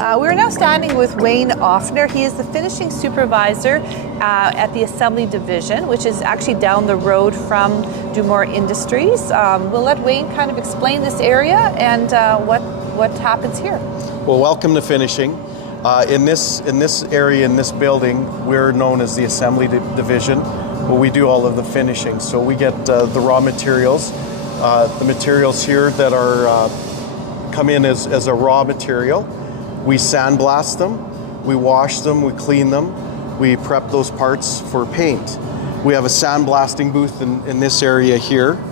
We're now standing with Wayne Aufner. He is the finishing supervisor at the Assembly Division, which is actually down the road from Dumur Industries. We'll let Wayne kind of explain this area and what happens here. Well, welcome to finishing. In this area, in this building, we're known as the Assembly Division, where we do all of the finishing. So we get the raw materials. The materials here that are come in as a raw material. We sandblast them, we wash them, we clean them, we prep those parts for paint. We have a sandblasting booth in this area here.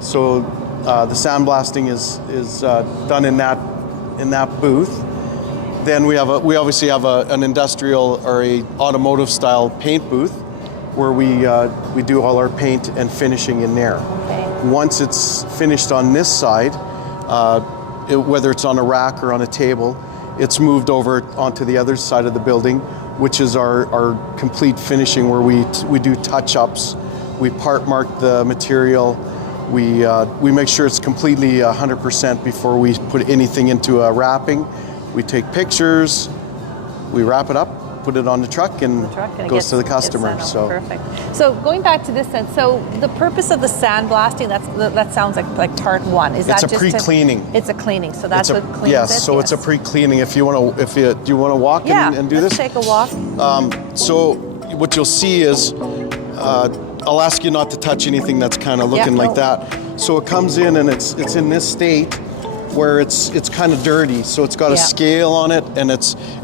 So the sandblasting is done in that booth. Then we obviously have an industrial or a automotive style paint booth where we do all our paint and finishing in there. Okay. Once it's finished on this side, whether it's on a rack or on a table, it's moved over onto the other side of the building, which is our complete finishing, where we do touch-ups, we part mark the material, we make sure it's completely 100% before we put anything into a wrapping. We take pictures, we wrap it up, put it on the truck, and it goes to the customer. So perfect. So going back to this then, so the purpose of the sandblasting, that sounds like part one. Is that it's a pre-cleaning? It's a cleaning, so that's what cleans yes, it? So it's a pre-cleaning. Do you want to walk and do this? Yeah, let's take a walk. So what you'll see is, I'll ask you not to touch anything that's kind of looking like that. So it comes in and it's in this state where it's kind of dirty, so it's got a scale on it, and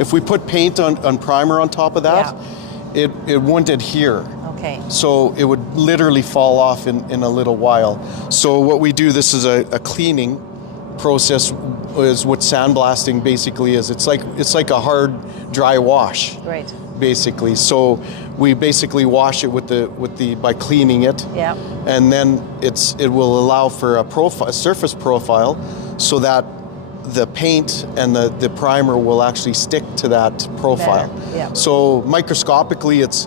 if we put paint on primer on top of that, it wouldn't adhere. Okay. So it would literally fall off in a little while. So what we do, this is a cleaning process, is what sandblasting basically is. It's like a hard dry wash. Right. Basically. So we basically wash it by cleaning it. Yeah. And then it will allow for a surface profile, so that the paint and the primer will actually stick to that profile. Yeah. So microscopically it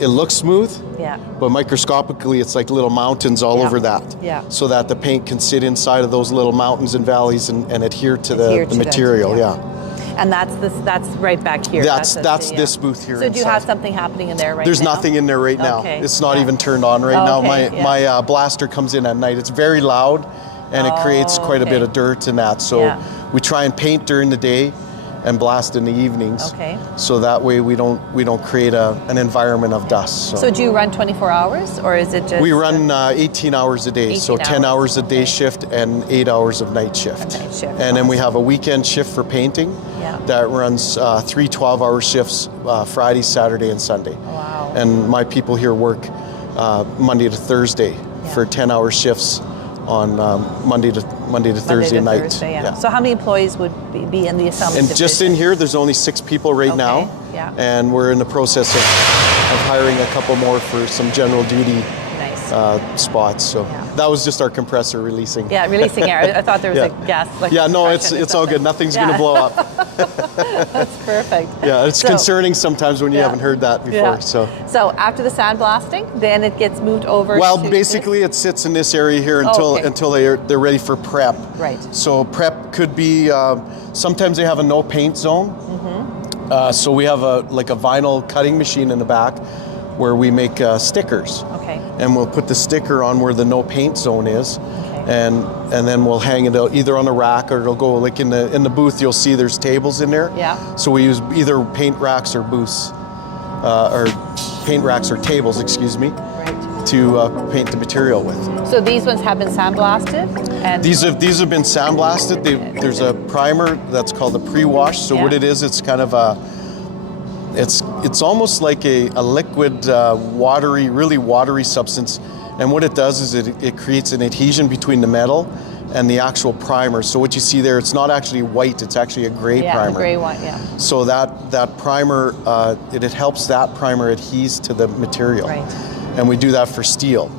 looks smooth. Yeah. But microscopically it's like little mountains all over that. Yeah. So that the paint can sit inside of those little mountains and valleys and adhere to the material. And that's right back here. That's this booth here. So do you have something happening in there right now? There's nothing in there right now. Okay. It's not even turned on right now. My blaster comes in at night. It's very loud, and it creates quite a bit of dirt in that. So we try and paint during the day and blast in the evenings. Okay. So that way we don't create an environment of dust. So do you run 24 hours, or is it just? We run 18 hours a day, so 10 hours a day shift and 8 hours of night shift. And then we have a weekend shift for painting that runs 3 12-hour shifts Friday, Saturday, and Sunday. Wow. And my people here work Monday to Thursday for 10-hour shifts on Monday to Thursday night. So how many employees would be in the assembly division? Just in here, there's only 6 people right now. Yeah. And we're in the process of hiring a couple more for some general duty spots. So that was just our compressor releasing. Yeah, releasing air. I thought there was a gas. No, it's all good. Nothing's going to blow up. That's perfect. Yeah, it's concerning sometimes when you haven't heard that before. So after the sandblasting, then it gets moved over. Well, basically it sits in this area here until they're ready for prep. Right. So prep could be sometimes they have a no paint zone. Mm-hmm. So we have a vinyl cutting machine in the back where we make stickers. Okay. And we'll put the sticker on where the no paint zone is. And then we'll hang it out either on a rack, or it'll go like in the booth. You'll see there's tables in there. Yeah. So we use either paint racks or booths, or paint racks or tables, excuse me, to paint the material with. So these ones have been sandblasted, and these have been sandblasted. There's a primer that's called the pre-wash. So what it is, it's kind of it's almost like a liquid, really watery substance. And what it does is it creates an adhesion between the metal and the actual primer. So what you see there, it's not actually white, it's actually a gray primer. Gray one, So that primer, it helps that primer adheres to the material. Right. And we do that for steel.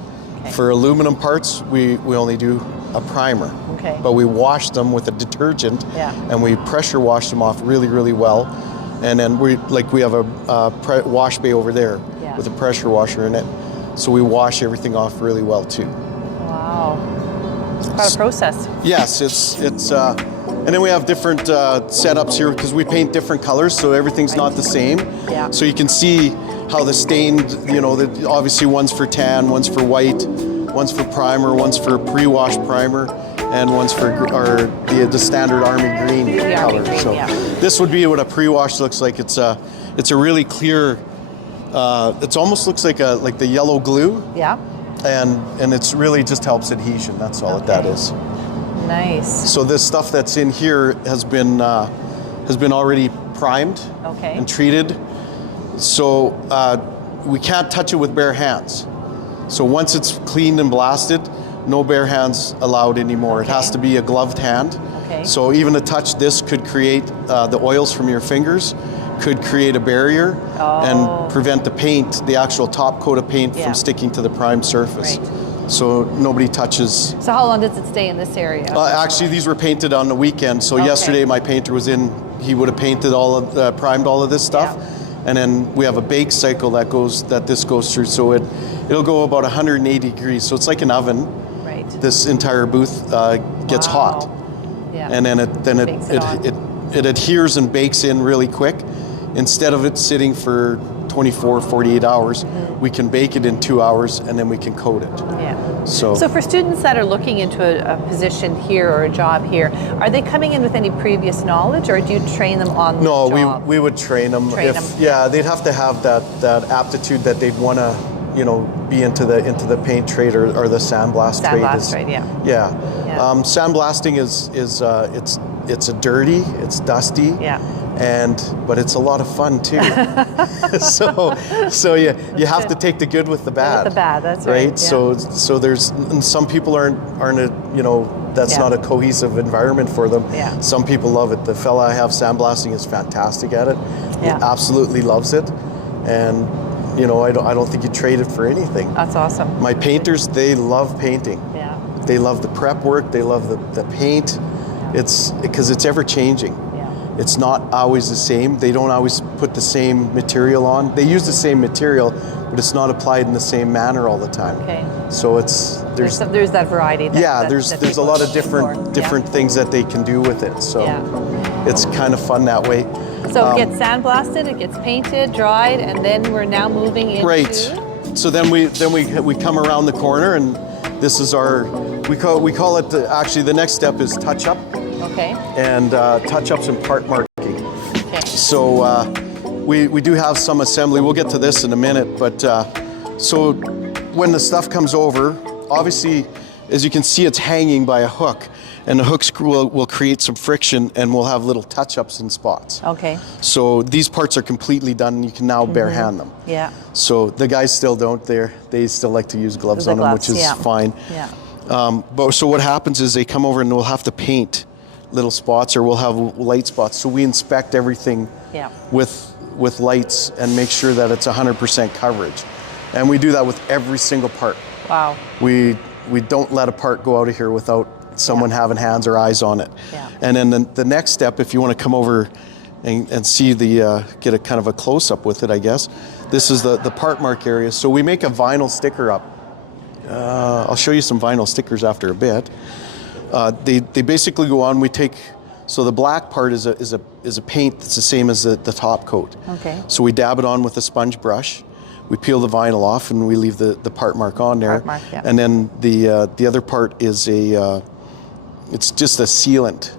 Okay. For aluminum parts, we only do a primer. Okay. But we wash them with a detergent, and we pressure wash them off really, really well. And then we have a wash bay over there with a pressure washer in it. So we wash everything off really well too. Wow. It's quite a process. Yes, it's And then we have different setups here because we paint different colors, so everything's not the same. Yeah. So you can see how the stained, you know, obviously one's for tan, one's for white, one's for primer, one's for pre-wash primer, and one's for the standard army green color. Army green, so yeah. this would be what a pre-wash looks like. It's a really clear. It almost looks like the yellow glue. Yeah. And it's really just helps adhesion. That's all that is. Nice. So this stuff that's in here has been already primed and treated. So we can't touch it with bare hands. So once it's cleaned and blasted, no bare hands allowed anymore. It has to be a gloved hand. Okay. So even a touch, this could create the oils from your fingers, could create a barrier and prevent the paint, the actual top coat of paint, from sticking to the primed surface. Right. So nobody touches. So how long does it stay in this area? Actually, these were painted on the weekend. So yesterday, my painter was in. He would have painted primed all of this stuff, and then we have a bake cycle that this goes through. So it'll go about 180 degrees. So it's like an oven. Right. This entire booth gets hot, and then it adheres and bakes in really quick. Instead of it sitting for 24, 48 hours, we can bake it in 2 hours and then we can coat it. Yeah. So for students that are looking into a position here or a job here, are they coming in with any previous knowledge, or do you train them on the job? No, we would train them. Yeah, they'd have to have that aptitude that they'd want to, you know, be into the paint trade or the sandblast trade. Sandblast trade, yeah. Yeah. Sandblasting is it's a dirty, it's dusty. Yeah. But it's a lot of fun too. so you have to take the good with the bad. With the bad, that's right. Yeah. So there's some people aren't that's not a cohesive environment for them. Yeah. Some people love it. The fella I have sandblasting is fantastic at it. He absolutely loves it, and I don't think you trade it for anything. That's awesome. My painters, they love painting. Yeah. They love the prep work. They love the paint. It's because it's ever changing. It's not always the same. They don't always put the same material on. They use the same material, but it's not applied in the same manner all the time. Okay. So there's that variety. There's a lot of different things that they can do with it. So it's kind of fun that way. So it gets sandblasted, it gets painted, dried, and then we're now moving into. Right. So then we come around the corner, and this is we call it actually the next step is touch up. Okay. And touch-ups and part marking. Okay. So we do have some assembly. We'll get to this in a minute. But so when the stuff comes over, obviously, as you can see, it's hanging by a hook. And the hook screw will create some friction, and we'll have little touch-ups in spots. Okay. So these parts are completely done, and you can now bare hand them. Yeah. So the guys still don't. They still like to use gloves on them, which is fine. Yeah. But so what happens is they come over and we'll have to paint little spots, or we'll have light spots. So we inspect everything with lights and make sure that it's 100% coverage. And we do that with every single part. Wow. We don't let a part go out of here without someone having hands or eyes on it. Yeah. And then the next step, if you want to come over and see get a kind of a close-up with it, I guess, this is the part mark area. So we make a vinyl sticker up. I'll show you some vinyl stickers after a bit. They basically go on. So the black part is a paint that's the same as the top coat. Okay. So we dab it on with a sponge brush. We peel the vinyl off and we leave the part mark on there. Part mark, yeah. And then the other part is it's just a sealant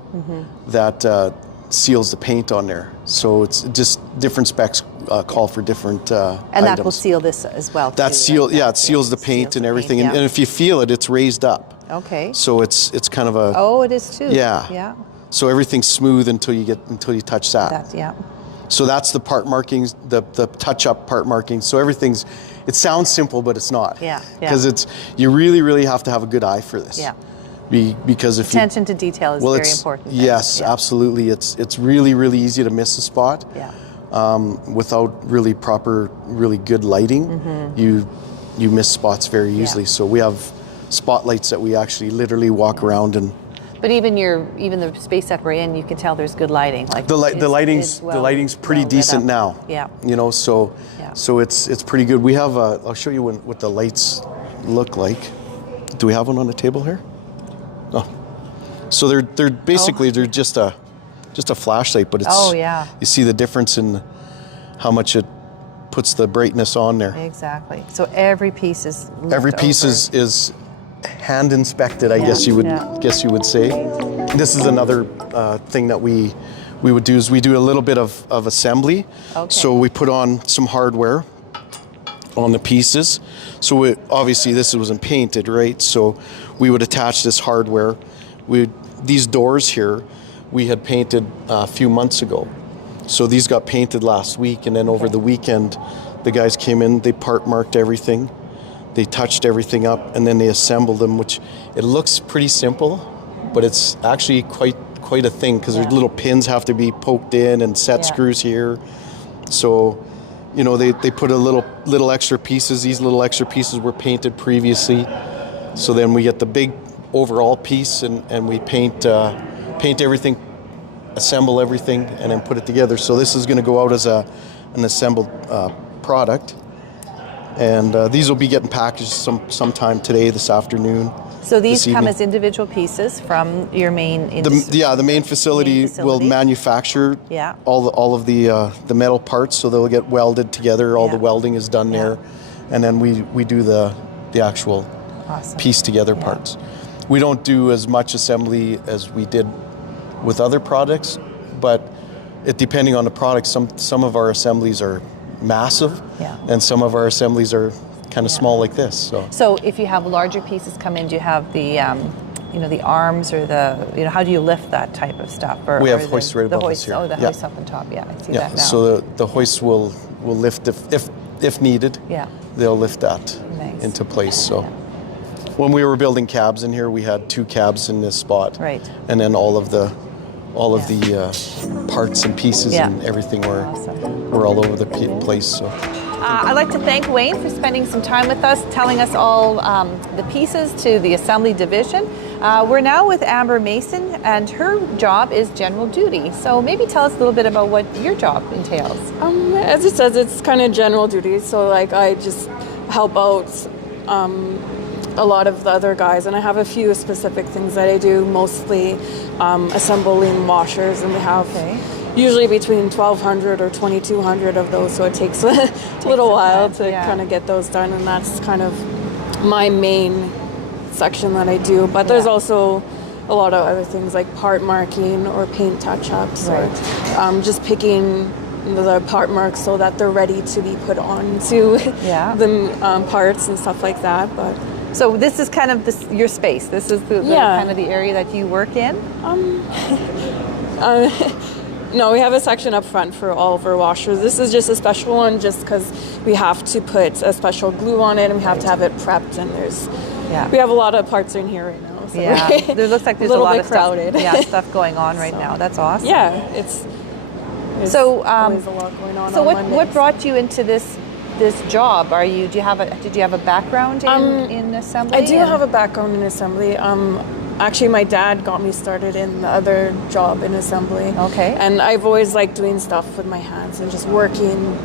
that seals the paint on there. So it's just different specs call for different and items. That will seal this as well. That seals the paint and everything. And if you feel it, it's raised up. Okay. So it's kind of a. Oh, it is too. Yeah. Yeah. So everything's smooth until you touch that. Yeah. So that's the part markings, the touch-up part markings. So it sounds simple, but it's not. Yeah. Because you really, really have to have a good eye for this. Yeah. Because if attention to detail is very important. Yes, absolutely. It's really, really easy to miss a spot. Yeah. Without really good lighting, you miss spots very easily. Yeah. So we have spotlights that we actually literally walk around and. But even the space that we're in, you can tell there's good lighting. Like the lighting's pretty decent now. Yeah. So it's pretty good. We have I'll show you what the lights look like. Do we have one on the table here? Oh. So they're basically they're just a flashlight, but it's you see the difference in how much it puts the brightness on there. Exactly. So every piece is is hand inspected, I guess you would say. This is another thing that we would do is we do a little bit of assembly. Okay. So we put on some hardware on the pieces. So obviously this wasn't painted, right? So we would attach this hardware. These doors here, we had painted a few months ago. So these got painted last week, and then over the weekend, the guys came in, they part marked everything, they touched everything up, and then they assembled them, which it looks pretty simple, but it's actually quite a thing, because there's little pins have to be poked in and set screws here. So, you know, they put a little extra pieces. These little extra pieces were painted previously. So then we get the big overall piece, and we paint everything, assemble everything, and then put it together. So this is going to go out as an assembled product, and these will be getting packaged sometime today, this afternoon. So these come as individual pieces from your main industry? The main facility will manufacture all of the metal parts, so they'll get welded together. All the welding is done there, and then we do the actual piece together parts. We don't do as much assembly as we did with other products, but depending on the product, some of our assemblies are massive, and some of our assemblies are kind of small like this. So if you have larger pieces come in, do you have the the arms, or how do you lift that type of stuff? We have hoists right above us here. Oh, the hoist up on top. Yeah, I see that now. So the hoist will lift if needed. Yeah, they'll lift that into place. So. When we were building cabs in here, we had 2 cabs in this spot, and then all of the parts and pieces and everything were all over the place. So. I'd like to thank Wayne for spending some time with us, telling us all the pieces to the assembly division. We're now with Amber Mason, and her job is general duty. So maybe tell us a little bit about what your job entails. As it says, it's kind of general duty. So like I just help out a lot of the other guys, and I have a few specific things that I do, mostly assembling washers, and we have usually between 1,200 or 2,200 of those, so it takes a little while to kind of get those done, and that's kind of my main section that I do. But there's also a lot of other things like part marking or paint touch-ups, or just picking the part marks so that they're ready to be put onto the parts and stuff like that. But so this is kind of your space. This is the kind of the area that you work in? No, we have a section up front for all of our washers. This is just a special one just because we have to put a special glue on it, and we have to have it prepped, and we have a lot of parts in here right now. So there looks like there's a lot of stuff going on right now. That's awesome. Yeah, it's so always a lot going on. So what brought you into this job? Did you have a background in assembly? I do have a background in assembly. Actually, my dad got me started in the other job in assembly. Okay. And I've always liked doing stuff with my hands and just working,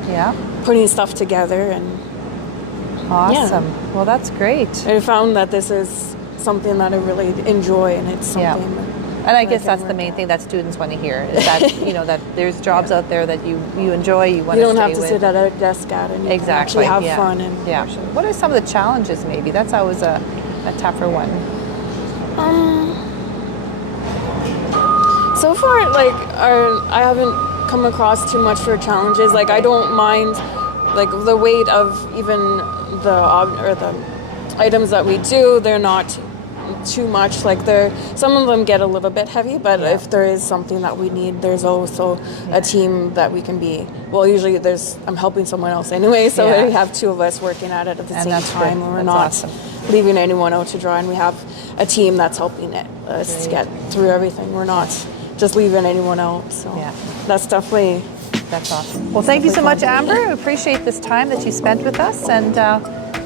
putting stuff together. And awesome. Yeah. Well, that's great. I found that this is something that I really enjoy, and it's something and I guess that's the main thing that students want to hear, is that that there's jobs out there that you enjoy, you want to stay with. You don't have to sit at a desk and you can actually have fun. And what are some of the challenges maybe? That's always a tougher one. So far, I haven't come across too much for challenges. Like, I don't mind, the weight of even the items that we do. They're not too much. Some of them get a little bit heavy, but if there is something that we need, there's also a team that we can be. Well, usually I'm helping someone else anyway, so we have 2 of us working at it at the same time, and we're not leaving anyone out to dry, and we have a team that's helping us to get through everything. We're not just leaving anyone out. So that's awesome. Well, thank you so much, Amber. I appreciate this time that you spent with us, and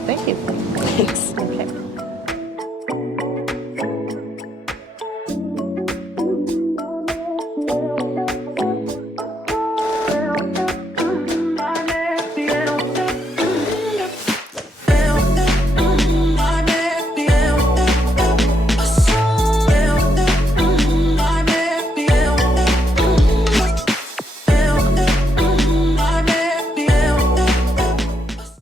thank you. Thanks. Okay.